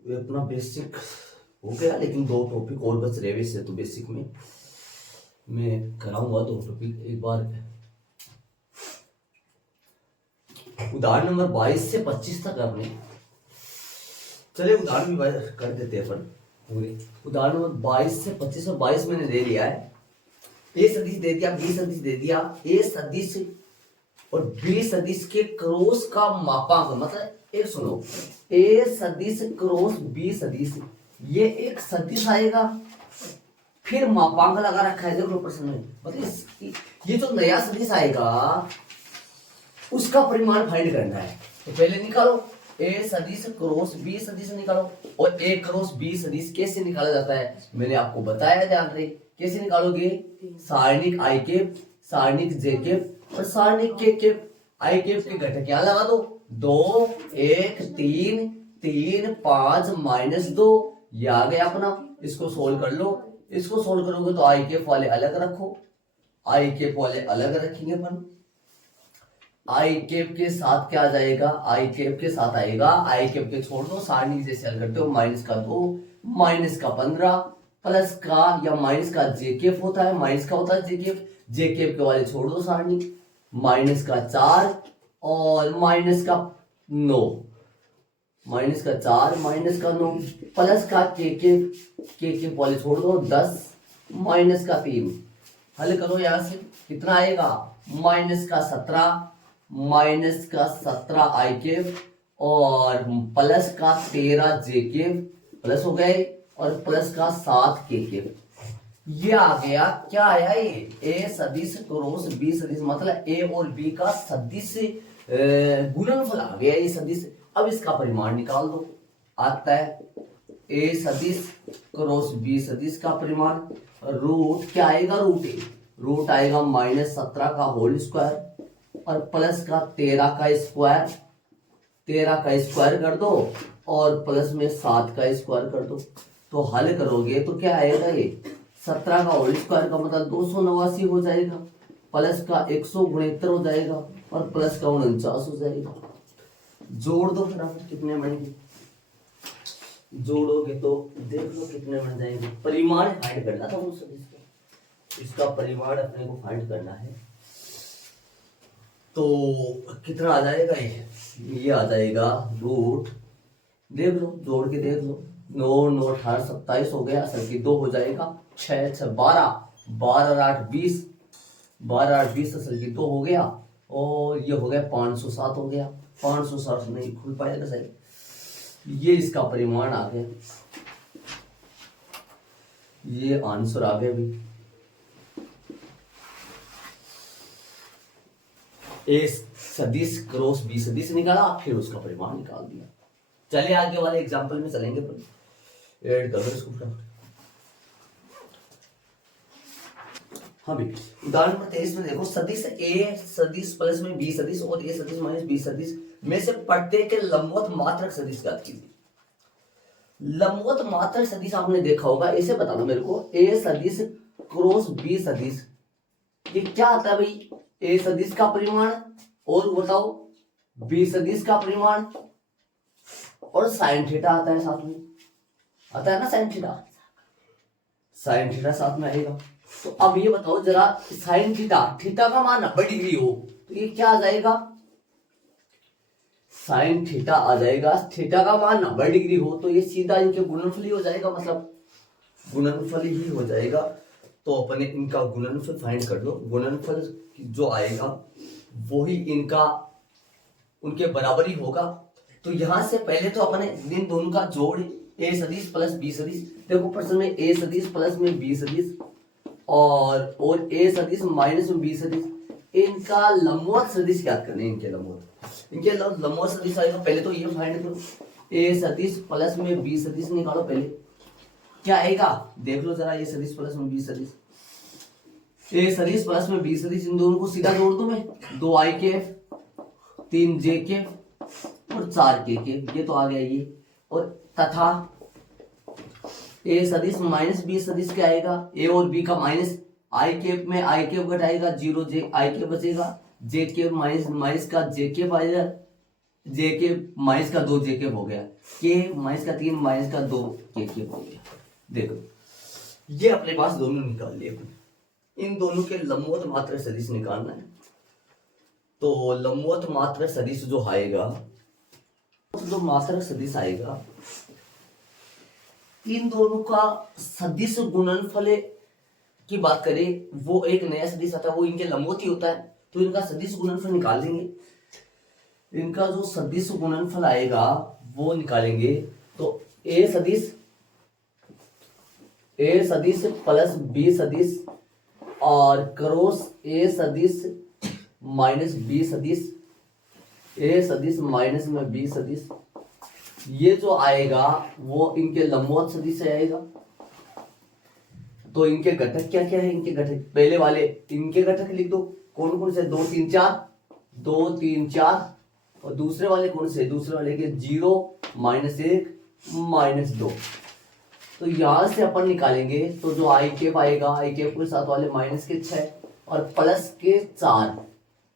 ये अपना बेसिक हो गया, लेकिन दो टॉपिक और बच रहे वैसे तो बेसिक में मैं कराऊंगा दो टॉपिक एक बार। उदाहरण नंबर 22 से 25 तक अपने चले उदाहरण भी कर देते हैं अपन पूरे। उदाहरण नंबर 22 से 25 और 22 मैंने दे लिया है। ए सदिश दे दिया, बी सदिश दे दिया। ए सदिश और बी सदिश के क्रॉस का मापांक, मतलब एक सुनो, ए सदिश क्रॉस बी सदिश, ये एक सदिश आएगा, फिर मापांक लगा रखा है देखो प्रश्न में, मतलब ये जो नया सदिश आएगा उसका परिमाण फाइंड करना है। तो पहले निकालो ए सदिश क्रॉस बी सदिश निकालो, और ए क्रॉस बी सदिश कैसे निकाला जाता है मैंने आपको बताया, ध्यान रहे कैसे निकालोगे। सारणिक आई केप, सारणिक जे केप और सारणिक के केप। आई केप के घटक क्या लगा दो, 2 1 3 3 5 -2, ये आ गया अपना। इसको सोल्व कर लो, इसको सोल्व करोगे तो आई केप वाले अलग रखो, आई केप वाले अलग रखेंगे अपन। आई केप के साथ क्या आ जाएगा, आई केप के साथ आएगा, आई केप के छोड़ दो, सारणी जैसे हल करते हो, -2 -15 प्लस का या माइनस का जे केप होता है, माइनस का होता है जे केप, जे केप के वाले छोड़ दो सारणी, -4 और -9, -4 -9 प्लस का के केप वाले छोड़ दो 10 -3। हल करो यहां से कितना आएगा, -17 आई केप और प्लस का 13 जे केप प्लस हो गए, और प्लस का 7 के केप। ये आ गया, क्या आया ये, ए सदिश क्रॉस बी सदिश, मतलब ए और बी का सदिश गुणनफल आ गया ये सदिश। अब इसका परिमाण निकाल दो, आता है ए सदिश क्रॉस बी सदिश का परिमाण, रूट क्या आएगा, रूट आएगा -17 का होल स्क्वायर और प्लस का 13 का स्क्वायर, 13 का स्क्वायर कर दो और प्लस में 7 का स्क्वायर कर दो। तो हल करोगे तो क्या आएगा, ये 17 का होल स्क्वायर का मतलब 289 हो जाएगा, प्लस का 169 हो जाएगा और प्लस का 49 हो जाएगा। जोड़ दो फटाफट कितने बनेंगे, जोड़ोगे तो देख लो कितने बन जाएंगे। परिमाण फाइंड करना था मुझसे, इसका परिमाण अपने को फाइंड करना है। तो कितना आ जाएगा ये आ जाएगा रूट, देख लो जोड़ के देख लो, 9 9 18 27 हो गया, असल की 2 हो जाएगा, 6 6 12 12 और 8 20, 12 8 20 असल की 2 हो गया, और ये हो गया 507 हो गया, 507 नहीं खुल पाएगा सही, ये इसका परिमाण आ गया, ये आंसर आ गया भी। ए सदिश क्रॉस बी सदिश निकाला, फिर उसका परिमाण निकाल दिया। चलिए आगे वाले एग्जांपल में चलेंगे, ऐड करो इसको फटाफट। हाँ भी उदाहरण नंबर 23 में देखो, सदिश ए सदिश प्लस में बी सदिश और ए सदिश माइनस बी सदिश में से प्रत्येक के लंबवत मात्रक सदिश ज्ञात कीजिए। लंबवत मात्रक सदिश आपने देखा होगा, इसे बताना मेरे को, ए सदिश क्रॉस बी सदिश, ये क्या आता है भाई, ए सदिश का परिमाण और बताओ बी सदिश का परिमाण, और साइन थीटा आता है साथ में, आता है ना साइन थीटा, साइन थीटा साथ में आएगा। तो अब ये बताओ जरा, साइन थीटा, थीटा का मान 90 डिग्री हो तो ये क्या आ जाएगा, साइन थीटा आ जाएगा, थीटा का मान 90 डिग्री हो तो ये सीधा इनके गुणनफल ही हो जाएगा, मतलब गुणनफल ही हो जाएगा। तो अपने इनका गुणनफल फाइंड कर लो, गुणनफल जो आएगा वही इनका उनके बराबर ही होगा। तो यहां से पहले तो अपने इन दोनों का जोड़, ए सदिश प्लस बी सदिश, देखो प्रश्न में ए सदिश प्लस में बी सदिश और ए सदिश माइनस में बी सदिश, इनका लंबवत सदिश याद करने, इनके लंबवत सदिश आएगा। पहले तो ये फाइंड करो, ए सदिश प्लस में बी सदिश निकालो, पहले क्या आएगा देख लो जरा, ए सदिश प्लस में बी सदिश, ए सदिश प्लस में बी सदिश, इन दोनों को सीधा जोड़ दो मैं, 2 आई केफ 3 जे केफ और 4 के केफ, ये तो आ गया ये, और तथा ए सदिश माइनस बी सदिश क्या आएगा, ए और बी का माइनस, आई केप में आई केप घटाएगा 0 जे आई केप बचेगा, जे केप माइनस का जे केप आएगा, जे के माइनस का 2 जे के हो गया, के माइनस का 3 माइनस का 2 के हो गया। देखो ये अपने पास दोनों निकाल लिए, इन दोनों के लंबवत मात्रक सदिश निकालना है। तो लंबवत मात्रक सदिश जो आएगा, जो मात्रक सदिश आएगा, इन दोनों का सदिश गुणनफल की बात करें, वो एक नया सदिश आता है, वो इनके लंबवत ही होता है। तो इनका सदिश गुणनफल निकाल लेंगे। इनका जो सदिश गुणनफल आएगा वो निकालेंगे। तो ए सदिश प्लस बी सदिश और क्रॉस ए सदिश माइनस बी सदिश, ए सदिश माइनस में बी सदिश, ये जो आएगा वो इनके लंबवत सदिश से आएगा। तो इनके घटक क्या क्या है, इनके घटक पहले वाले इनके घटक लिख दो, कौन कौन से, 2 3 4, 2 3 4, और दूसरे वाले कौन से, दूसरे वाले के 0 -1 -2। तो यहां से अपन निकालेंगे। तो जो आई कैप आएगा, आई कैप के साथ वाले माइनस के 6 और प्लस के 4,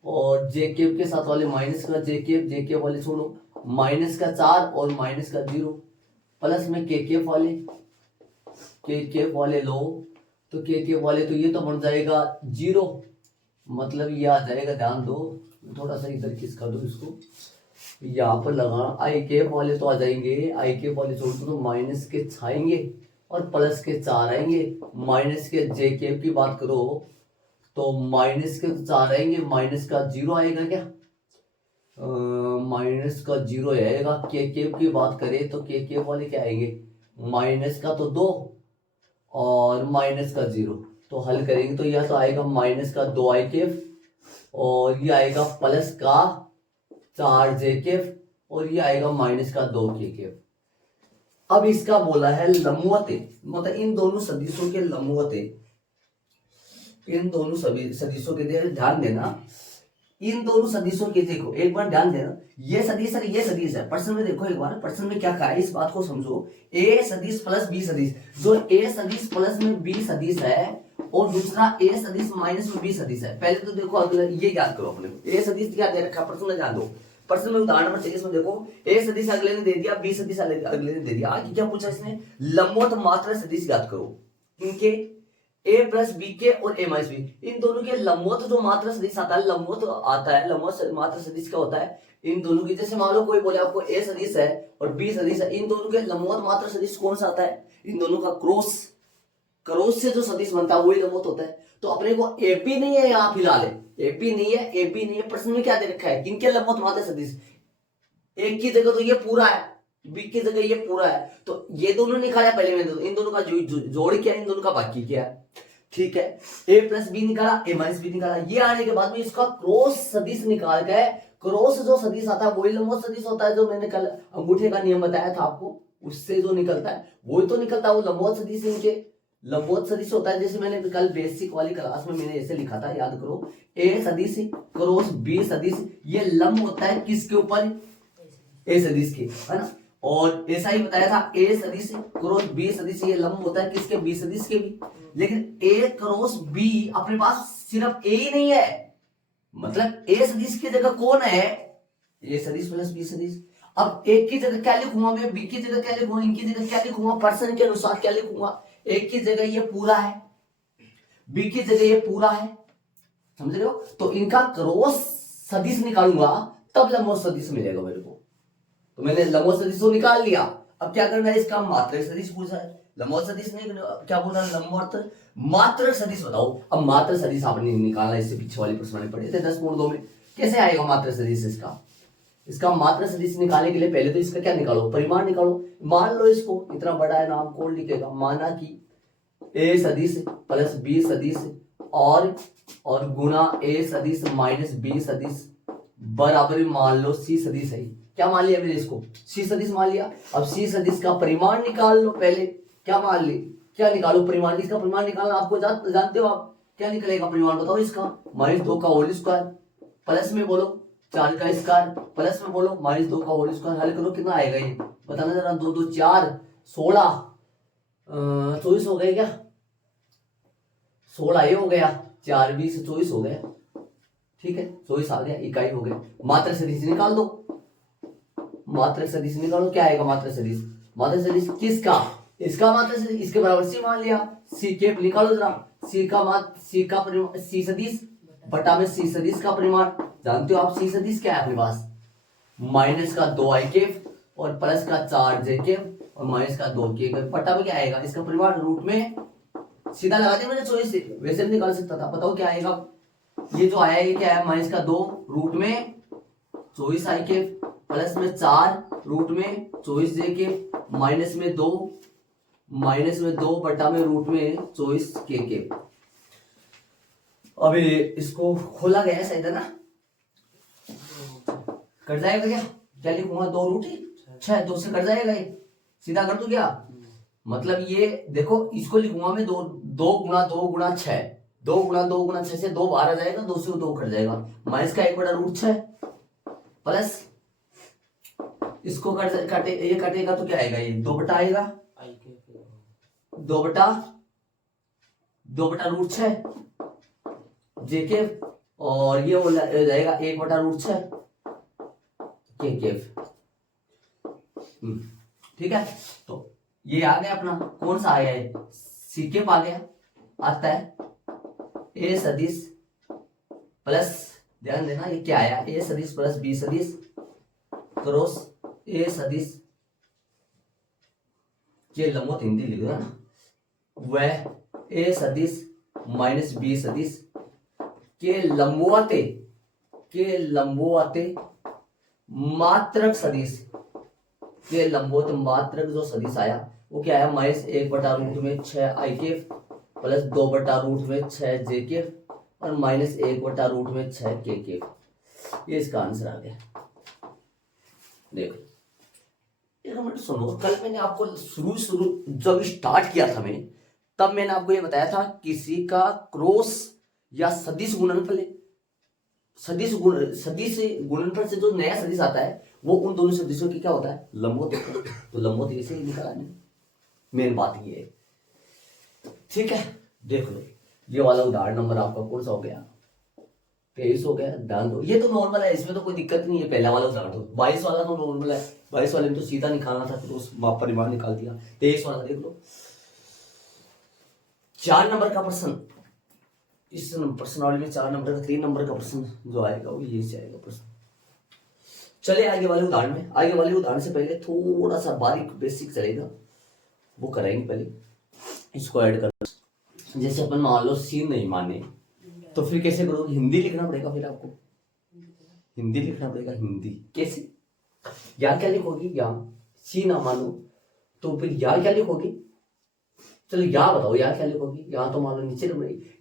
और जे कैप के साथ वाले माइनस का जे कैप वाले छोड़ो, माइनस का 4 और माइनस का 0, प्लस में के कैप वाले लो। तो के कैप वाले तो ये तो बन जाएगा 0, मतलब ये आ जाएगा, ध्यान दो थोड़ा सा इधर खिसका दो इसको, यहाँ पर लगा। आई कैप वाले तो आ जाएंगे, आई कैप वाले छोड़ दो तो माइनस के 6 आएंगे और प्लस के 4 आएंगे। माइनस के जे कैप की बात करो तो माइनस के 4 आएंगे, माइनस का 0 आएगा क्या, माइनस का 0 आएगा। के कैप की बात करें तो के कैप वाले क्या आएंगे, माइनस का तो 2 और माइनस का 0। तो हल करेंगे तो यह तो आएगा माइनस का 2 आई कैप, और ये आएगा प्लस का 4 जे कैप, और ये आएगा माइनस का 2 के कैप। अब इसका बोला है लंबवत, मतलब इन दोनों सदिशों के लंबवत, इन दोनों सदिशों के ध्यान देना, इन दोनों सदिशों के देखो एक बार ध्यान देना, ये सदिश है ये सदिश है। प्रश्न में देखो एक बार, प्रश्न में क्या कहा है इस बात को समझो। ए सदिश प्लस बी सदिश, जो ए सदिश प्लस में बी सदिश है और दूसरा ए सदिश माइनस में बी सदिश है। पहले तो देखो अगले ये याद करो, अपने ए सदिश क्या दे रखा प्रश्न में, जान दो। प्रश्न में उदाहरण नंबर 23 में देखो, ए सदिश अगले ने दे दिया, बी सदिश अगले ने दे दिया। आगे क्या पूछा इसने, लंबवत मात्रक सदिश याद करो इनके, ए प्लस बी के और ए माइनस बी, इन दोनों के लंबवत जो मात्रक सदिश आता है, लंबवत आता है, लंबवत मात्रक सदिश क्या होता है, इन दोनों की, जैसे मान लो कोई बोले आपको ए सदिश है और बी सदिश है, इन दोनों के लंबवत मात्रक सदिश कौन सा आता है, इन दोनों का क्रॉस से जो सदिश बनता है वही लंबवत होता है। तो अपने को एपी नहीं है यहाँ फिलहाल, एपी नहीं है। प्रश्न में क्या दे रखा है, किनके लंबवत मात्रक सदिश, एक की जगह तो ये पूरा है, बी की जगह ये पूरा है, तो ये दोनों निकाला पहले मैंने, इन दोनों का जोड़ क्या है, इन दोनों का बाकी क्या है, ठीक है। ए प्लस बी निकाला, ए माइनस बी निकाला, ये आने के बाद में इसका क्रॉस सदिश निकाल के, क्रॉस जो सदिश आता है वही लंबवत सदिश होता है, जो मैंने कल अंगूठे का नियम बताया था आपको, उससे जो निकलता है वही तो निकलता है, वो लंबवत सदिश इनके लंबवत सदिश होता है। जैसे मैंने कल बेसिक वाली क्लास में मैंने ऐसे लिखा था, याद करो, ए सदिश क्रॉस बी सदिश, ये लंब होता है किसके ऊपर, ए सदिश के, है ना। और ऐसा ही बताया था, ए सदिश क्रॉस बी सदिश, ये लंब होता है किसके, बी सदिश के भी। लेकिन ए क्रॉस बी अपने पास सिर्फ ए ही नहीं है, मतलब ए सदिश की जगह कौन है, ए सदिश प्लस बी सदिश। अब एक की जगह क्या लिखूंगा मैं, बी की जगह क्या लिखूंगा, इनकी जगह क्या लिखूंगा, पर्सन के अनुसार क्या लिखूंगा, एक की जगह ये पूरा है, बी की जगह ये पूरा है, समझ रहे हो। तो इनका क्रॉस सदिश निकालूंगा तब लंबवत सदिश मिलेगा मेरे को। तो मैंने लंबवत सदिश तो निकाल लिया, अब क्या करना है, इसका मात्रक सदिश पूछा है, लंबवत सदिश नहीं क्या बोल रहा है, लंबवत मात्रक सदिश बताओ। अब मात्रक सदिश आपने निकाला, इससे पीछे वाले प्रश्न में पढ़े थे 10.2 में, कैसे आएगा मात्रक सदिश इसका मात्रक सदिश निकालने के लिए पहले तो इसका क्या निकालो, परिमाण निकालो। मान लो इसको इतना बड़ा है, नाम कौन लिखेगा, माना कि ए सदिश प्लस बी सदिश और गुना ए सदिश माइनस बी सदिश बराबर मान लो सी सदिश है। क्या मान लिया मैंने इसको, सी सदिश मान लिया। अब सी सदिश का परिमाण निकाल लो पहले, क्या मान ली, क्या निकालो परिमाण, इसका परिमाण निकालना आपको जानते हो आप, क्या निकलेगा परिमाण बताओ इसका, -2 का होल स्क्वायर, प्लस में बोलो 4 का स्क्वायर, प्लस में बोलो -2 का होल स्क्वायर। हल करो कितना आएगा ये बताना जरा, 2 2 4 16 24 हो गए क्या, 16 ये हो गया, 4 20 24 हो गया, ठीक है 24 आ गया, इकाई हो गया। मात्रक सदिश निकाल दो, मात्रक सदिश निकालो, क्या आएगा मात्रक सदिश? मात्रक सदिश किसका? इसका मात्रक सदिश, इसके बराबर सी मान लिया, सी के निकालो जरा, सी सदिश बटा में सी सदिश का परिमाण, जानते हो आप सी सदिश क्या है अपने पास? माइनस का 2i और प्लस का 4j और माइनस का 2k बटा में क्या आएगा? इसका परिमाण रूट में सीधा लगा दिया मैंने चॉइस से, वैसे भी निकाल सकता था। बताओ क्या आएगा? ये जो आया ये क्या है? माइनस का 2 रूट में 24i प्लस में 4 रूट में 24j माइनस में 2 बटा में रूट में 24k। अभी इसको खोला गया सही था ना? कट जाएगा क्या? क्या लिखूंगा? 2 रूट 6, 2 से कट जाएगा, ये सीधा कर दूं क्या? मतलब ये देखो, इसको लिखूंगा मैं 2 गुणा 2 गुणा 6, 2 गुणा 2 गुणा 6 से 2 बाहर आ जाएगा, 2 से 2 कट जाएगा, माइनस का 1 बटा रूट 6 प्लस इसको काटे, ये कटेगा तो क्या आएगा? ये 2 बटा आएगा, 2 बटा रूट 6 जेके, और ये हो जाएगा 1 बटा रूट 6 के। ठीक है, तो ये आ गया अपना, कौन सा आया है? सीकेप आ गया, आता है ए सदिश प्लस, ध्यान देना ये क्या आया? ए सदिश प्लस बी सदिश क्रॉस ए सदिश के लंबवत, हिंदी लिख दो ना, वह ए सदिश माइनस बी सदिश के लंबवत मात्रक सदिश के लंबवत मात्रक जो सदिश आया वो क्या है? माइनस 1 बटा रूट में 6i प्लस 2 बटा रूट में 6j और माइनस 1 बटा रूट में 6k। ये इसका आंसर आ गया। देखो एक मिनट सुनो, कल मैंने आपको शुरू जब स्टार्ट किया था मैं, तब मैंने आपको ये बताया था किसी का क्रॉस या सदिश गुणनफल है, सदिश गुणनफल से जो नया सदिश आता है वो उन दोनों सदिशों की क्या होता है? लंबवत होता है। तो लंबवत ऐसे ही निकाला नहीं, मेन बात ये है। ठीक है, देख लो ये वाला उदाहरण नंबर आपका कौन सा हो गया? 23 हो गया। ध्यान दो, ये तो नॉर्मल है, इसमें तो कोई दिक्कत नहीं है। पहला वाला उदाहरण तो 22 वाला तो नॉर्मल है, 22 वाले में तो सीधा निकालना था, तो उस परिमाण निकाल दिया। 23 वाला देख लो, 4 नंबर का प्रश्न, इस प्रश्नावली में 4 नंबर का 3 नंबर का प्रश्न जो आएगा वो ये से आएगा प्रश्न। चले आगे वाले उदाहरण में। आगे वाले उदाहरण से पहले थोड़ा सा बारीक बेसिक चलेगा, वो कराएंगे पहले, इसको ऐड कर। जैसे अपन मान लो सी नहीं माने तो फिर कैसे करोगे? हिंदी लिखना पड़ेगा, फिर आपको हिंदी लिखना पड़ेगा। हिंदी कैसे? या क्या लिखोगी? या सी ना मानो तो फिर या क्या लिखोगी? चलो या बताओ, या क्या लिखोगी? यहाँ तो मान लो नीचे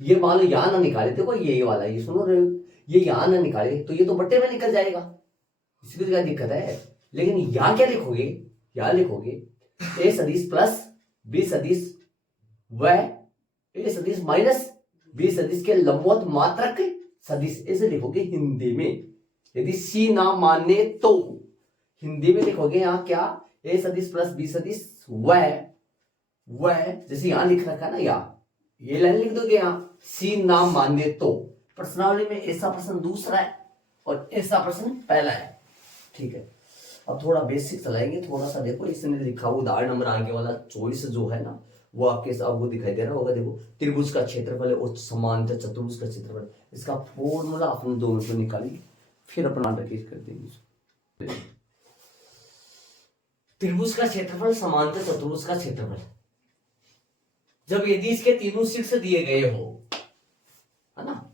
ये मान लो या ना निकाले, देखो ये वाला, ये सुनो रहे हो, ये या ना निकाले तो ये तो बट्टे में निकल जाएगा, इसकी तो क्या दिक्कत है? लेकिन या क्या लिखोगे? या लिखोगे ए सदिश प्लस बी सदिश व ए सदिश माइनस बी सदिश के लंबवत मात्रक सदिश, ऐसे लिखोगे हिंदी में। यदि सी ना माने तो हिंदी में लिखोगे यहाँ क्या? ए सदिश प्लस बी सदिश वह जैसे यहां लिख रखा है ना, या ये लाइन लिख दोगे यहाँ, सी ना माने तो। प्रश्नावली में ऐसा प्रश्न दूसरा है और ऐसा प्रश्न पहला है। ठीक है, अब थोड़ा बेसिक चलाएंगे, थोड़ा सा देखो इसने लिखा हुआ उदाहरण नंबर आगे वाला चॉइस जो है ना, वो आपके आपको दिखाई दे रहा होगा। देखो त्रिभुज का क्षेत्रफल है और समांतर चतुर्भुज का क्षेत्रफल, इसका फॉर्मूला अपन दोनों को निकालिए, फिर अपन रखी कर देंगे। त्रिभुज का क्षेत्रफल समांतर चतुर्भुज का क्षेत्रफल, जब यदि इसके तीनों शीर्ष दिए गए हो, है ना,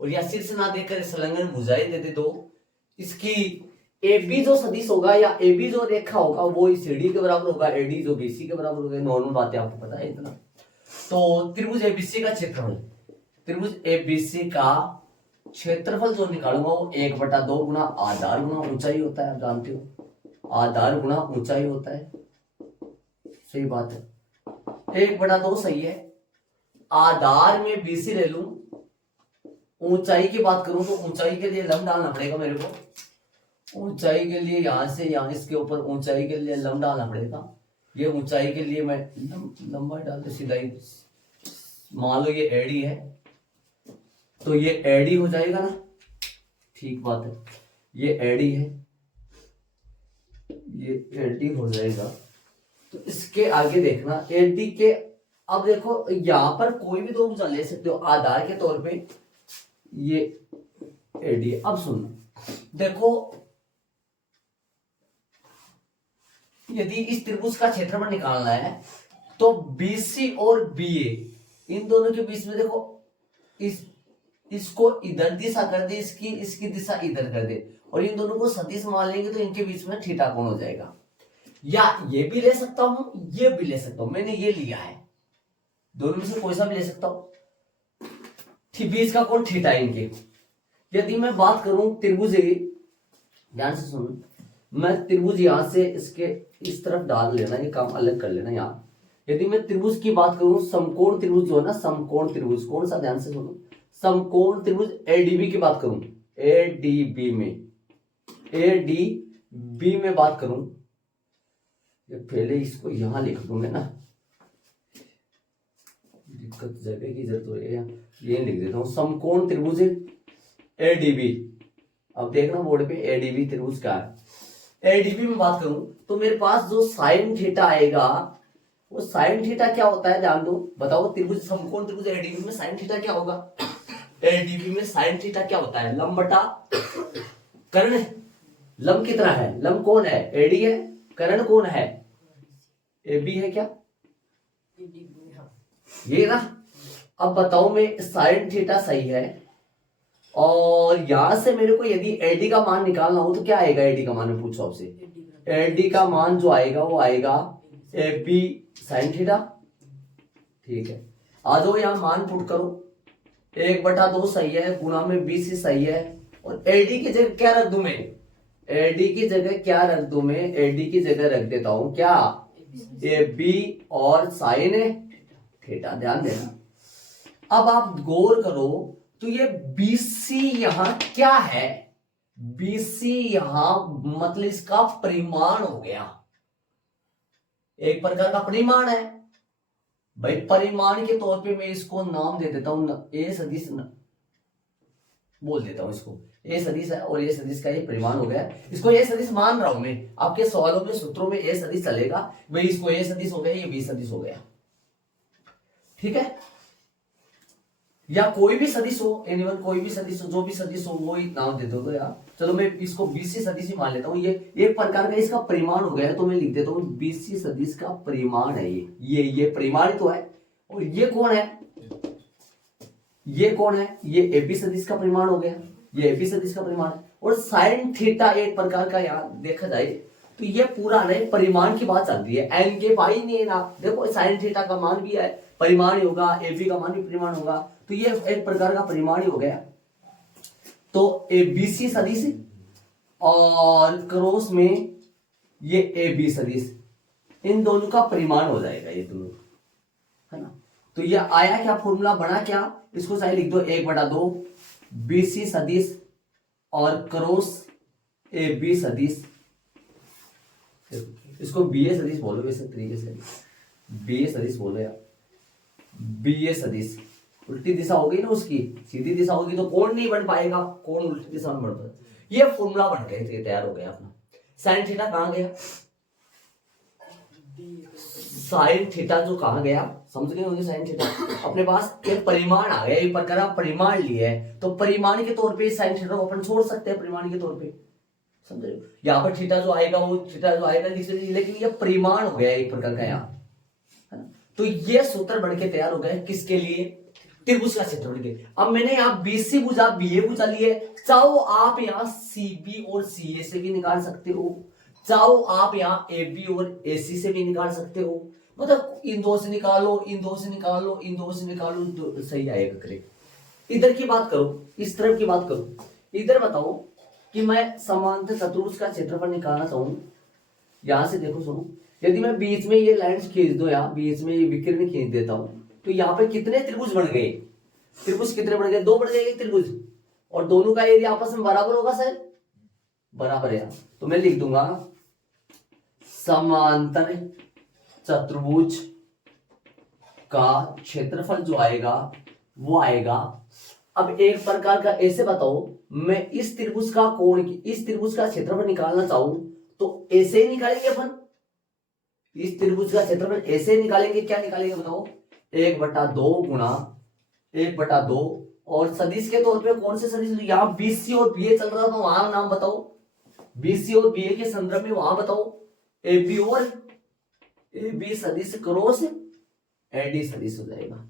और या शीर्ष ना देकर संलग्न भुजाएं दे दे दो, इसकी AB जो सदिश होगा या AB जो रेखा होगा वो इस CD के बराबर होगा, AD जो BC के बराबर होगा। नॉर्मल बात है, आपको पता है इतना। तो त्रिभुज ABC का क्षेत्रफल, त्रिभुज ABC का क्षेत्रफल जो निकालूंगा वो 1/2 गुना आधार गुना ऊंचाई होता है, आप जानते हो आधार गुना ऊंचाई होता है, सही बात है। 1/2 सही है। आधार में BC ले लूं, ऊंचाई की बात करूं तो ऊंचाई के लिए लंब डालना पड़ेगा मेरे को, ऊंचाई के लिए यहां से यहां इसके ऊपर ऊंचाई के लिए लंब डालना पड़ेगा। ये ऊंचाई के लिए मैं लंबाई डालते सीधा ही, मान लो ये AD है तो ये AD हो जाएगा ना, ठीक बात है, ये AD है, ये AD हो जाएगा। तो इसके आगे देखना AD के, अब देखो यहां पर कोई भी दो भुजा ले सकते हो आधार के तौर पे, ये AD। अब सुन देखो, यदि इस त्रिभुज का क्षेत्रफल निकालना है तो BC और BA इन दोनों के बीच में देखो, इसको इधर दिशा कर दे, इसकी दिशा इधर कर दे, और इन दोनों को सदिश मान लेंगे तो इनके बीच में थीटा कोण हो जाएगा। या ये भी ले सकता हूं, ये भी ले सकता हूं, मैंने ये लिया है, दोनों में से कोई सा भी ले सकता हूं। बीच का कोण थीटा इनके। यदि मैं बात करूं त्रिभुज, ध्यान से सुनो, मैं त्रिभुज यहां से इसके इस तरफ डाल लेना, ये काम अलग कर लेना। यहां यदि मैं त्रिभुज की बात करूं, समकोण त्रिभुज जो है ना, समकोण त्रिभुज, कौन सा, ध्यान से सुनो, समकोण त्रिभुज ADB की बात करूं, ADB में बात करूं, ये पहले इसको यहां लिख दूंगा ना, दिक्कत जगह की जरूरत हो है, ये लिख देता हूं, समकोण त्रिभुज ADB। अब देखना बोर्ड पे ADB त्रिभुज का है। ADB में बात करूं तो मेरे पास जो साइन थीटा आएगा, वो साइन थीटा क्या होता है ध्यान दो, बताओ त्रिभुज, समकोण त्रिभुज ADB में साइन थीटा क्या होगा? ADB में साइन थीटा क्या होता है? लंब बटा कर्ण। लंब कितना है? लंब कौन है? AD है। कर्ण कौन है? AB है क्या? ये ना। अब बताओ, मैं साइन थीटा सही है, और यहां से मेरे को यदि AD का मान निकालना हो तो क्या आएगा? AD का मान मैं पूछो आपसे, AD का मान जो आएगा वो आएगा AB साइन थीटा। ठीक है, आ जाओ यहां मान पुट करो, 1/2 सही है, गुणा में BC सही है, और AD की जगह क्या रख दूं मैं? AD की जगह क्या रख दूं मैं? AD की जगह रख देता हूं क्या? AB और साइन थीटा। ध्यान देना, अब आप गौर करो तो ये BC यहां क्या है? BC यहां मतलब इसका परिमाण हो गया, एक प्रकार का परिमाण है भाई। परिमाण के तौर पे मैं इसको नाम दे देता हूं, A सदिश बोल देता हूं इसको, A सदिश है, और A सदिश का ये परिमाण हो गया। इसको A सदिश मान रहा हूं मैं, आपके सवालों में सूत्रों में A सदिश चलेगा भाई, इसको A सदिश हो गया, ये B सदिश हो गया। ठीक है, या कोई भी सदिश हो, एनीवन, कोई भी सदिश हो, जो भी सदिश हो वो ही नाम दे दो तो यार। चलो मैं इसको BC सदिश ही मान लेता हूँ, ये एक प्रकार का इसका परिमाण हो गया, तो मैं लिख देता हूँ BC सदिश का परिमाण है ये परिमाण तो है। और ये कौन है? ये कौन है? ये AB सदिश का परिमाण हो गया, ये AB सदिश का परिमाण है। और साइन थीटा एक प्रकार का, यार देखा जाए तो ये पूरा नहीं परिमाण की बात चलती है, एन के भाई नहीं ना। देखो साइन थीटा का मान भी है, परिमाण ही होगा, AB का मान भी परिमाण होगा, तो ये एक प्रकार का परिमाण ही हो गया। तो ABC सदिश और क्रॉस में ये AB सदिश, इन दोनों का परिमाण हो जाएगा ये दोनों, है ना। तो ये आया क्या, फॉर्मूला बना क्या? इसको सही लिख दो, 1/2 BC सदिश और क्रॉस AB सदिश, इसको BA सदिश बोलो, वैसे तरीके से BA सदिश बोलो यार, BA सदिश। उल्टी दिशा होगी ना उसकी, सीधी दिशा होगी तो कोण नहीं बन पाएगा, कोण उल्टी दिशा में बढ़ता है। ये फॉर्मूला बन गया, ये तैयार हो गया अपना। साइन थीटा कहां गया? साइन थीटा जो कहां गया, समझ गए होंगे। साइन थीटा अपने पास एक परिमाण आ गया, एक प्रकार का परिमाण लिया है, तो परिमाण के तौर पे साइन थीटा को अपन छोड़ सकते हैं, परिमाण के तौर पे, समझ रहे हो। यहाँ पर थीटा जो आएगा वो थीटा जो आएगा, लेकिन ये परिमाण हो गया एक प्रकार का यहाँ, है ना। तो ये सूत्र बन के तैयार हो गया किसके लिए? त्रिभुज का क्षेत्रफल के। अब मैंने यहाँ BC भुजा BA भुजा लिए, चाहो आप यहाँ CB और CA से भी निकाल सकते हो, चाहो आप यहाँ AB और AC से भी निकाल सकते हो, मतलब इन दो से निकालो, इन दो से निकालो, इन दो से निकालो, सही आएगा करेक्ट। इधर की बात करो, इस तरफ की बात करो, इधर बताओ कि मैं समांतर चतुर्भुज का क्षेत्रफल निकालना चाहूं। यहां से देखो सुनो, यदि मैं बीच में ये लाइन खींच दो, यहाँ बीच में ये विकर्ण खींच देता हूं, तो यहाँ पे कितने त्रिभुज बन गए? त्रिभुज कितने बन गए? 2 बन गए एक त्रिभुज, और दोनों का एरिया आपस में बराबर होगा सर, बराबर है। तो मैं लिख दूंगा समांतर चतुर्भुज का क्षेत्रफल जो आएगा वो आएगा। अब एक प्रकार का ऐसे बताओ, मैं इस त्रिभुज का कोण, इस त्रिभुज का क्षेत्रफल निकालना चाहूं तो ऐसे ही निकालेंगे अपन इस त्रिभुज का क्षेत्रफल, ऐसे ही निकालेंगे। क्या निकालेंगे बताओ? 1/2 गुणा 1/2। और सदिश के तौर पे कौन से सदिश? यहाँ बीसी और बीए चल रहा था, वहां नाम बताओ। बीसी और बीए के संदर्भ में वहां बताओ। एबी और एबी सदिश क्रॉस एडी सदिश हो जाएगा,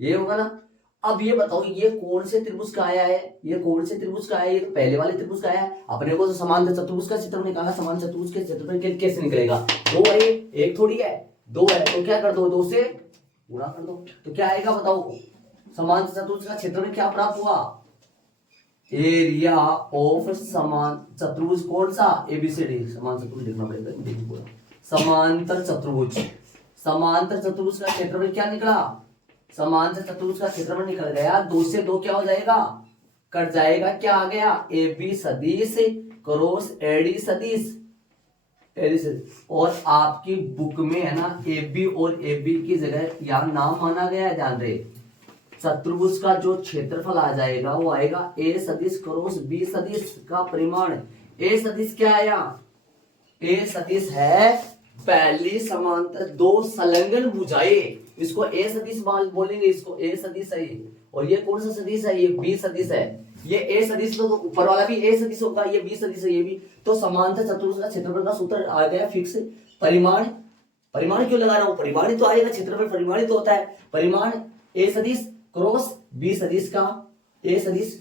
ये होगा ना। अब ये बताओ ये कौन से त्रिभुज का आया है? ये कौन से त्रिभुज का आया है? ये तो पहले वाले त्रिभुज का आया है। अपने को तो समांतर चतुर्भुज का क्षेत्रफल निकाला, समांतर चतुर्भुज के क्षेत्रफल कैसे निकलेगा? 2 है, एक थोड़ी है, 2 है, तो क्या कर दो? 2 से गुणा कर दो, तो क्या आएगा बताओ? समांतर चतुर्भुज का क्षेत्रफल क्या प्राप्त हुआ? एरिया ऑफ समान चतुर्भुज कौन सा? एबीसीडी। समांतर चतुर्भुज लिखना पड़ेगा, देखो पूरा। समांतर चतुर्भुज, समांतर चतुर्भुज का क्षेत्रफल क्या निकला? समांतर चतुर्भुज का क्षेत्रफल निकल गया 2 से 2 क्या हो जाएगा? कट जाएगा। क्या आ गया? एबी सदिश क्रॉस एडी सदिश, एडी सदिश। और आपकी बुक में है ना एबी और एबी की जगह यहां नाम माना गया है, ध्यान रहे। चतुर्भुज का जो क्षेत्रफल आ जाएगा वो आएगा ए सदिश क्रॉस बी सदिश का परिमाण। ए सदिश क्या आया? ए सदिश है पहली समांतर 2 संलग्न भुजाएं, इसको ए सदिश बोलेंगे, इसको ए सदिश है। और ये कौन सा सदिश है? ये बी सदिश है। ये ए सदिश तो ऊपर वाला भी ए सदिश होगा, ये बी सदिश है, ये भी। तो समांतर चतुर्भुज का क्षेत्रफल का सूत्र आ गया फिक्स। परिमाण, परिमाण क्यों लगा रहा हूं? परिमाण ही तो आएगा, क्षेत्रफल परिमाण ही तो होता है। परिमाण ए सदिश क्रॉस बी सदिश का, ए सदिश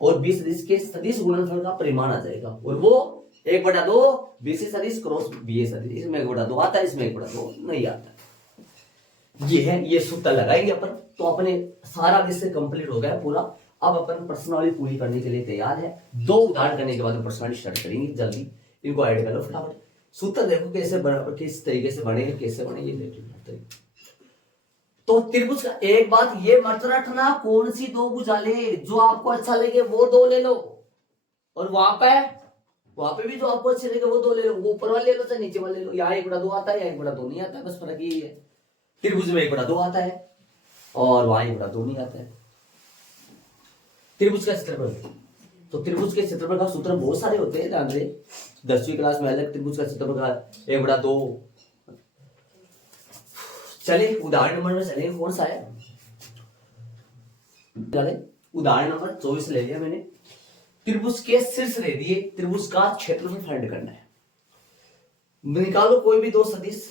और बी सदिश के सदिश गुणनफल का परिमाण आ जाएगा। और वो 1/2 बीसी सदिश क्रॉस बीए सदिश। इसमें 1/2 आता है, इसमें 1/2 नहीं आता। ये है, ये सूत्र लगाएंगे अपन। तो अपने सारा विषय कंप्लीट हो गया पूरा। अब अपन प्रश्नावली पूरी करने के लिए तैयार है। 2 उदाहरण करने के बाद प्रश्नावली स्टार्ट करेंगे। जल्दी इनको ऐड कर लो फटाफट। सूत्र देखो कैसे किस तरीके से बने, कैसे बने ये देखो। तो त्रिभुज का एक बात ये मत रखना, कौन सी 2 भुजाएं जो आपको अच्छा लगे वो 2 ले लो, और वहां पे भी जो आपको अच्छे लगे वो 2 ले लो। वो ऊपर वाले ले लो चाहे नीचे वाले ले लो। यहाँ 1/2 आता है, यहाँ 1/2 नहीं आता है, बस फर्क यही है। त्रिभुज में 1/2 आता है और वहां 1/2 नहीं आता है। त्रिभुज का क्षेत्रफल, तो त्रिभुज के क्षेत्रफल का सूत्र बहुत सारे होते हैं, ध्यान रहे। 10वीं क्लास में अलग त्रिभुज का क्षेत्रफल का 1/2। चलिए उदाहरण नंबर में चलेंगे, कौन सा है? उदाहरण नंबर 24 ले लिया मैंने। त्रिभुज के शीर्ष ले दिए, त्रिभुज का क्षेत्रफल फाइंड करना है। निकालो कोई भी 2 सदिश।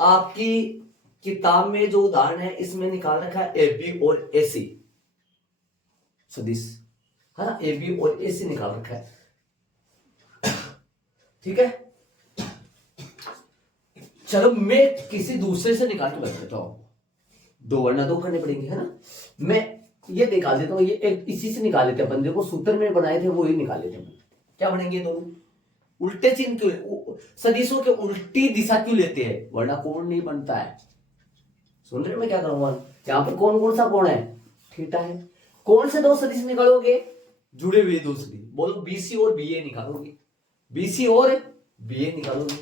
आपकी किताब में जो उदाहरण है इसमें निकाल रखा है एबी और एसी सदिश, है ना? एबी और एसी निकाल रखा है, ठीक है। चलो मैं किसी दूसरे से निकाल के बता देता हूं, 2 वरना 2 करने पड़ेंगे, है ना। मैं ये निकाल देता हूं, ये एक इसी से निकाल लेते हैं अपन। देखो सूत्र में बनाए थे वो ही निकाल लेते हैं। क्या बनेंगे? दोनों उल्टे चिन्ह क्यों, सदिशों के उल्टी दिशा क्यों लेते हैं? वरना कोण नहीं बनता है। सुन रहे मैं क्या करूंगा? यहां पर कौन सा कोण है? थीटा है। कौन से 2 सदिश निकालोगे? जुड़े हुए 2 सदिश। बोलो बीसी और बीए निकालोगे, बीसी और बीए निकालोगे,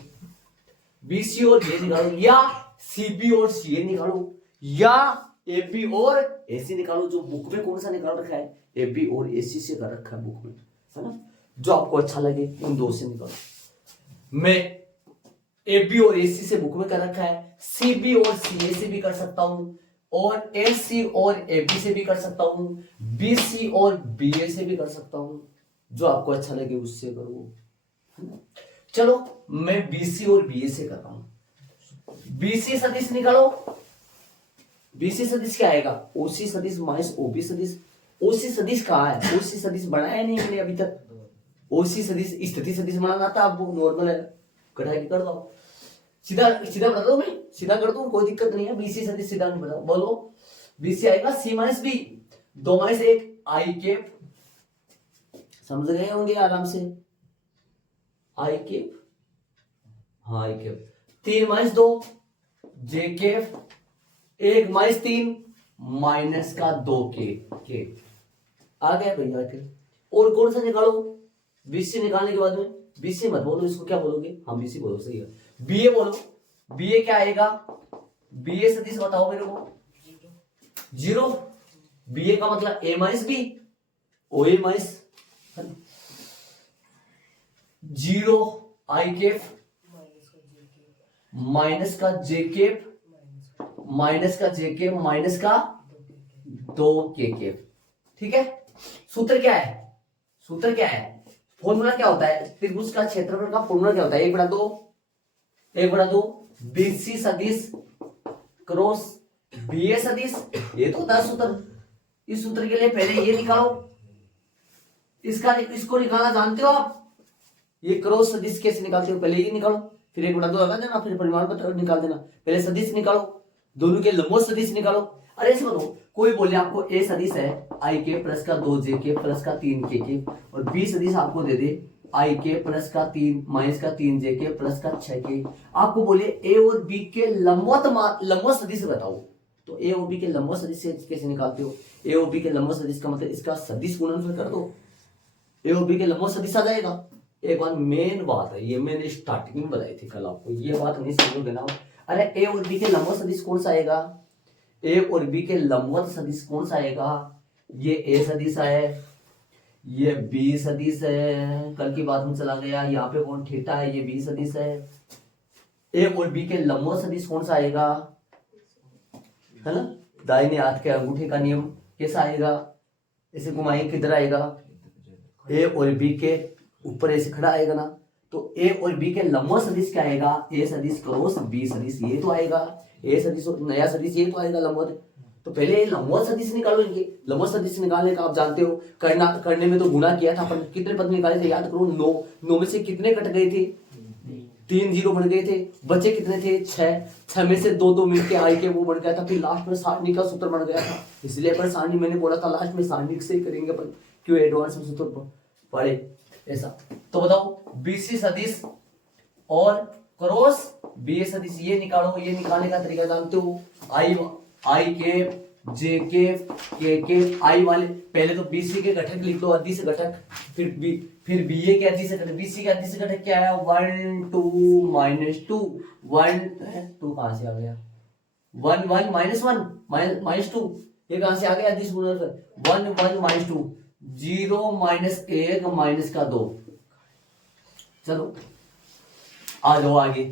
बीसी और बीए निकालो, या सीबी और सीए निकालो, या एबी और एसी निकालो। जो बुक में कौन सा निकाल रखा है? एबी और एसी से कर रखा है बुक में, है ना। जो आपको अच्छा लगे उन 2 से निकालो। मैं एबी और एसी से बुक में कर रखा है, सीबी और सीए से भी कर सकता हूं, और एसी और एबी से भी कर सकता हूं, बीसी और बीए से भी कर सकता हूं। जो आपको अच्छा लगे उससे करो, है ना। चलो मैं बीसी और बीए से कर रहा हूं। बीसी सदिश निकालो। बीसी सदिश क्या आएगा? ओसी सदिश माइनस ओबी सदिश। ओसी सदिश कहां है? ओसी सदिश बनाया नहीं मैंने अभी तक। ओसी सदिश स्थिति सदिश बनाना था, अब वो नॉर्मल है, कढ़ाई कर दो। सीधा सीधा बता दो, मैं सीधा कर दूं, कोई दिक्कत नहीं है। बीसी सदिश सीधा नहीं बताओ। बोलो बीसी आएगा सी माइनस बी, 2 माइनस 1 आई कैप। समझ गए होंगे आराम से। आई कैप, हाँ आई कैप। 3 माइनस 2 जे कैप, 1 माइनस 3 माइनस का 2 के आ गया भैया के। और कौन सा निकालो? बीसी निकालने के बाद में बीसी मत बोलो, इसको क्या बोलोगे? हाँ बीसी बोलो, सही है। बीए बोलो। बीए क्या आएगा? बीए सदिश बताओ मेरे को। 0। बीए का मतलब ए माइनस बी, ओ ए माइनस। जीरो आई केप माइनस का जे केप माइनस का जे केप माइनस का 2 के केप। ठीक है, सूत्र क्या है, सूत्र क्या है, फॉर्मूला क्या होता है, त्रिभुज का क्षेत्रफल का फॉर्मूला क्या होता है, 1/2 बीसी सदिश क्रॉस बीए सदिश, ये तो होता है सूत्र। इस सूत्र के लिए पहले ये निकालो, इसको निकालना जानते हो आप, ये क्रॉस सदिश कैसे निकालते हो, पहले ये निकालो, फिर 1/2 लगा देना, फिर परिमाण पत्र निकाल देना, पहले सदिश निकालो, दोनों के लंबवत सदिश निकालो। अरे ऐसे बताओ, कोई बोले आपको ए सदिश है आई के प्लस का 2 जे के प्लस का 3 के और बी सदिश आपको दे दे आई के प्लस का 3 माइनस का 3 जे के प्लस का 6 के, आपको बोले ए और बी के लंबवत सदिश बताओ, तो ए और बी के लंबवत सदिश कैसे निकालते हो, ए और बी के लंबवत सदिश का मतलब इसका सदिश गुणनफल कर दो, ए और बी के लंबवत सदिश आ जाएगा। एक बार मेन बात है, ये मैंने स्टार्टिंग में बताई थी कल आपको, ये बात नहीं समझोगे ना। अरे ए और बी के लंबवत सदिश कौन सा आएगा, ए और बी के लंबवत सदिश कौन सा आएगा, ये ए सदिश है, ये बी सदिश है, कल की बात में चला गया, यहाँ पे कौन थीटा है, ये बी सदिश है। ए और बी के लंबवत सदिश कौन सा आएगा, है ना, दाहिने हाथ के अंगूठे का नियम कैसा आएगा, इसे घुमाएं किधर आएगा, ए और बी के ऊपर ऐसे खड़ा आएगा ना, तो ए और बी के लंबवत सदिश क्या आएगा, ए सदिश क्रॉस बी सदिश, ये तो आएगा, ए सदिश नया सदिश ये तो आएगा लंबवत। तो पहले लंबवत सदिश निकालो, इनके लंबवत सदिश निकालने का आप जानते हो, करने में तो गुना किया था अपन, कितने पद निकाले थे याद करो, 9 में से कितने कट गए थे, 3 जीरो बन गए थे, बचे कितने थे 6 में से 2 मिल के आई के वो बन गया था, फिर लास्ट में सारणी का सूत्र बन गया था, इसलिए अपन सारणी मैंने बोला था लास्ट में सारणी से ही करेंगे अपन, क्यों एडवांस में सूत्र पढ़े ऐसा। तो बताओ बीसी सदिश और क्रॉस बी सदिश ये निकालो, ये निकालने का तरीका जानते हो, आई के जे के आई वाले पहले तो बीसी के घटक लिख लो, अद्धि से घटक, फिर बीए के अद्धि से घटक, बीसी के अद्धि से घटक क्या है 1 2 -2 1 2 कहां से आ गया 1 1 -2 ये कहां से आ गया अद्धि से गुणनफल 1 1 -2 0 -1 माइनस का 2। चलो आ जाओ आगे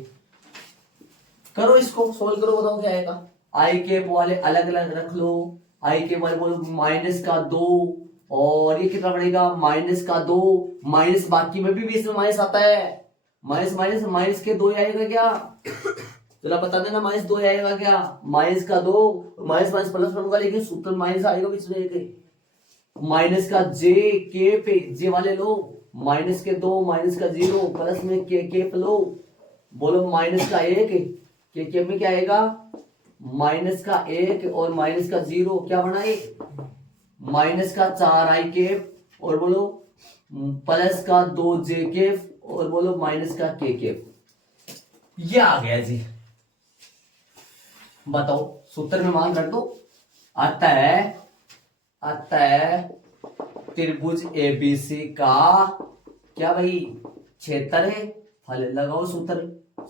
करो, इसको सोल्व करो, बताओ क्या आएगा, आई के वाले अलग अलग रख लो, आई के वाले बोलो माइनस का 2 और ये कितना पड़ेगा -2 माइनस, बाकी में भी इसमें माइनस आता है, माइनस के 2 आएगा क्या, चलो बता देना -2 आएगा क्या, माइनस का 2 माइनस प्लस बनूंगा, लेकिन सूत्र माइनस आएगा बीच में, माइनस का जे के पे जे वाले लो, माइनस के 2 माइनस का 0 प्लस में के लो, बोलो माइनस का 1 के में क्या आएगा माइनस का 1 और माइनस का 0 क्या बना माइनस का 4 आई केप और बोलो प्लस का 2 जे केप और बोलो माइनस का के केप, ये आ गया जी। बताओ सूत्र में मान रख दो, आता है त्रिभुज एबीसी का क्या भाई क्षेत्रफल, लगाओ सूत्र,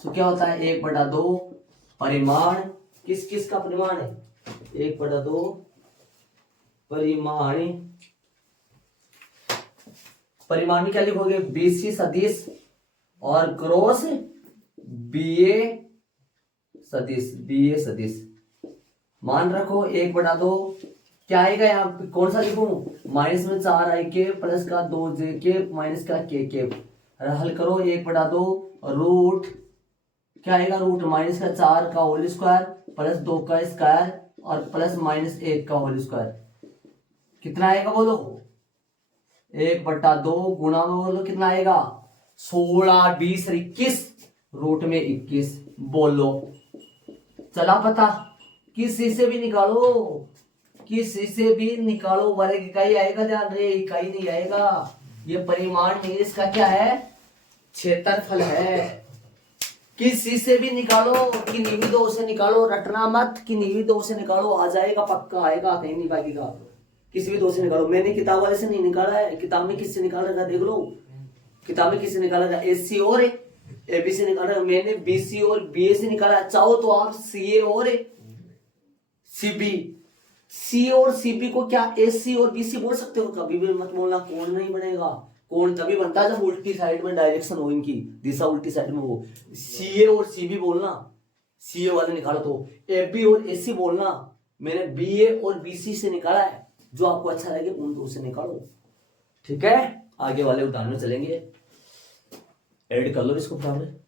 तो क्या होता है 1/2 परिमाण, किस का परिमाण है 1/2 परिमाण में क्या लिखोगे बीसी सदिश और क्रॉस बीए सदिश मान रखो 1/2 क्या आएगा यहाँ पे कौन सा लिखूं, माइनस में 4 आई के प्लस का 2 जे के माइनस का के हल करो 1/2 रूट क्या आएगा रूट माइनस का 4 का होल स्क्वायर प्लस 2 का स्क्वायर और प्लस -1 का होल स्क्वायर, कितना आएगा बोलो 1/2 गुणा में बोलो कितना आएगा 16 20 और 21 रूट में 21, बोलो चला पता, किसी से भी निकालो वर्ग इकाई आएगा, ध्यान रहे इकाई नहीं आएगा, ये परिमाण नहीं इसका क्या है क्षेत्रफल है, किसी से भी निकालो, कि नीवी 2 से निकालो, रटना मत कि नीवी 2 से निकालो, आ जाएगा पक्का आएगा, कहीं नहीं भागेगा, किसी भी 2 से निकालो, मैंने किताब वाले से नहीं निकाला है, किताब में किससे निकाला था देख लो, किताब में किससे निकाला था एससी और एबी से निकाला, मैंने बीसी और बीए से निकाला, चाहो तो आप सीए और सीबी, सी और सीबी को क्या एससी और बीसी बोल सकते हो, कभी भी मत बोलना कोण नहीं बनेगा, कोण तभी बनता है जब उल्टी साइड में डायरेक्शन हो, इनकी दिशा उल्टी साइड में हो। सीए और सीबी बोलना, सीए वाले निकालो तो। एबी और एसी बोलना, मैंने बीए और बीसी से निकाला है। जो आपको अच्छा लगे उन दो से निकालो, ठीक है। आगे वाले उदाहरण में चलेंगे, ऐड कर लो इसको फटाफट।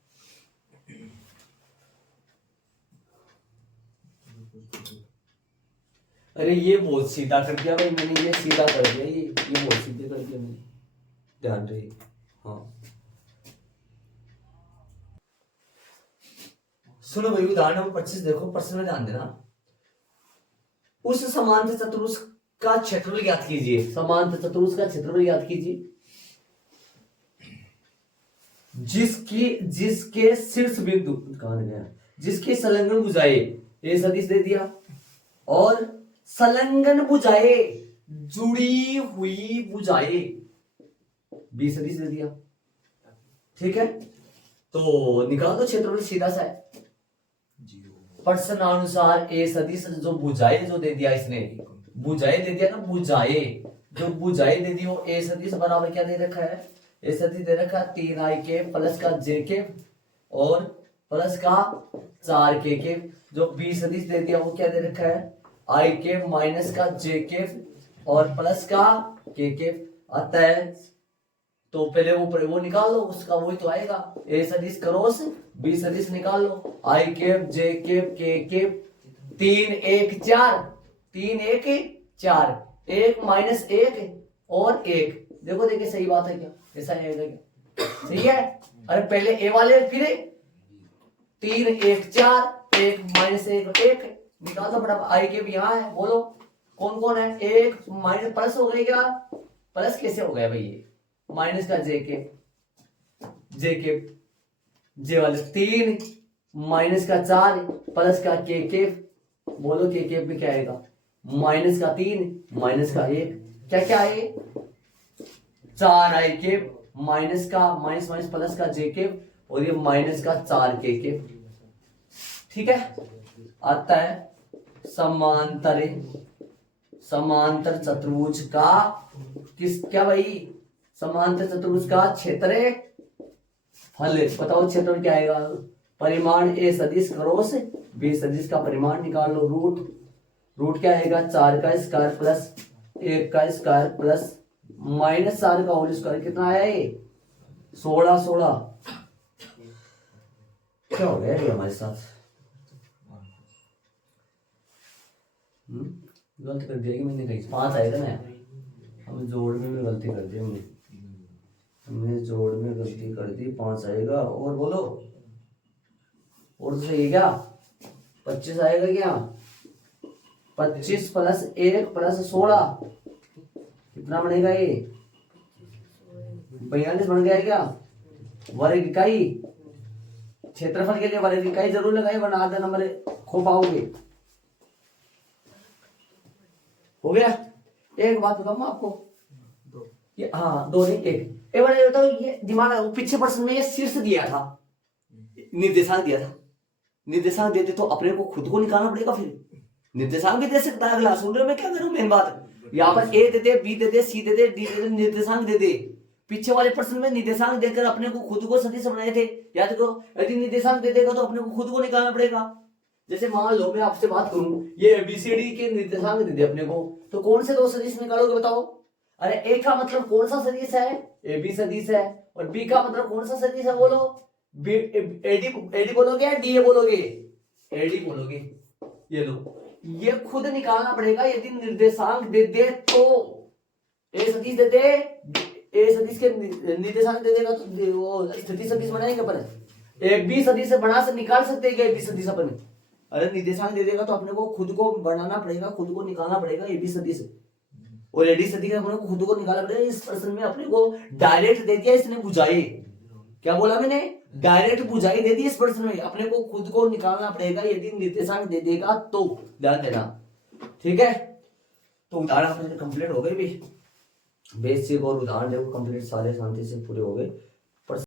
अरे ये बहुत सीधा कर दिया भाई मैंने, ये सीधा कर दिया, ये बहुत सीधे कर दिया मैंने, ध्यान रहे। हाँ सुनो भाई, उदाहरण नंबर 25 देखो, प्रश्न में ध्यान देना। उस समांतर चतुर्भुज का क्षेत्रफल ज्ञात कीजिए। समांतर चतुर्भुज का क्षेत्रफल ज्ञात कीजिए जिसके शीर्ष बिंदु कहां गया, जिसके संलग्न भुजाएं, ए सदिश दे दिया, और संलग्न भुजाएं जुड़ी हुई भुजाएं, बी सदिश दे दिया, ठीक है। तो निकाल दो क्षेत्रफल, सीधा सा है। प्रश्नानुसार ए सदिश जो भुजाएं जो दे दिया इसने, भुजाएं दे दिया ना, भुजाएं जो भुजाएं दे दी वो ए सदिश बराबर क्या दे रखा है, ए सदिश दे रखा है 3i प्लस का j और प्लस का 4k। जो बी सदिश दे दिया वो क्या दे रखा है i माइनस का j और प्लस का k आता है। तो पहले वो निकाल लो, उसका वही तो आएगा, ए सदिश क्रॉस बी सदिश निकाल लो, i j k 3 1 4, 3 1 4, 1 माइनस 1 और 1, देखो देखिए सही बात है क्या, ऐसा है क्या, सही है। अरे पहले ए वाले, फिर 3 1 4, 1 माइनस 1 1 निकाल दो बराबर, आई के भी यहाँ है, बोलो कौन कौन है, 1 माइनस प्लस हो गई क्या, प्लस कैसे हो गया भाई, ये माइनस का जे वाले 3 माइनस का 4 प्लस का के, बोलो के में क्या आएगा, माइनस का 3 माइनस का 1, क्या क्या है 4i माइनस का माइनस माइनस प्लस का j और ये माइनस का 4k, ठीक है। आता है समांतर चतुर्भुज का क्या भाई, समांतर चतुर्भुज का क्षेत्रफल बताओ, क्षेत्रफल क्या आएगा, परिमाण ए सदिश क्रॉस बी सदिश का परिमाण निकाल लो, रूट क्या आएगा 4 का स्क्वायर प्लस 1 का स्क्वायर प्लस माइनस 4 का होल स्क्वायर, कितना आया ये 16 क्या हो गया ये हमारे साथ, गलती कर दिया कि मैंने, कहीं 5 आएगा ना, हमें जोड़ में भी गलती कर दी हमने जोड़ में गलती कर दी, 5 आएगा, और बोलो और तो सही है क्या, 25 आएगा क्या, 25 प्लस 1 प्लस 16 कितना बनेगा ये 42 बन गया क्या, वर्ग इकाई। क्षेत्रफल के लिए वर्ग इकाई जरूर लगाए वरना आधा नंबर खो पाओगे। हो गया। एक बात बताऊं आपको, ये हाँ 2 नहीं 1 बार ये बताओ, ये दिमाग पीछे प्रश्न में ये शीर्ष दिया था, निर्देशांक दिया था, निर्देशांक देते तो अपने को खुद को निकालना पड़ेगा, फिर निर्देशांक भी दे सकता है अगला, सुन रहे हो मैं क्या करूं, मेन बात यहाँ पर ए दे दे, बी दे दे, सी दे दे, डी दे दे, निर्देशांक दे दे। पीछे वाले प्रश्न में निर्देशांक देकर अपने को खुद को सदिश बनाए थे, याद करो। यदि निर्देशांक दे देगा तो अपने को खुद को निकालना पड़ेगा। जैसे मान लो मैं आपसे बात करूं, ये एबीसीडी के निर्देशांक दे दे अपने को, तो कौन से 2 सदिश निकालोगे बताओ। अरे ए का मतलब कौन सा सदिश है, एबी सदिश है, और बी का मतलब कौन सा सदिश है, बोलो एडी बोलोगे, डी बोलोगे, एडी बोलोगे। ये लो, ये खुद निकालना पड़ेगा। यदि निर्देशांक दे दे तो ए सदिश दे दे, ए सदिश के निर्देशांक दे देगा तो वो स्थिति सदिश बनाएंगे अपन, एक बी सदिश से बना से निकाल सकते हैं बी सदिश अपन। अरे निर्देशांक दे देगा तो अपने को खुद को बनाना पड़ेगा, खुद को निकालना पड़ेगा ए बी सदिश, और एडी सदिश अपने को खुद को निकालना पड़ेगा। इस प्रश्न में अपने को डायरेक्ट दे दिया इसने बुझाई, क्या बोला मैंने, डायरेक्ट बुझाई दे दी इस प्रश्न में, अपने को खुद को निकालना पड़ेगा यदि निर्देशांक दे देगा तो, ध्यान देना, ठीक है। तो उदाहरण अपने कंप्लीट हो गए भी, बेसिक और उदाहरण देखो कंप्लीट सारे शांति से पूरे हो गए।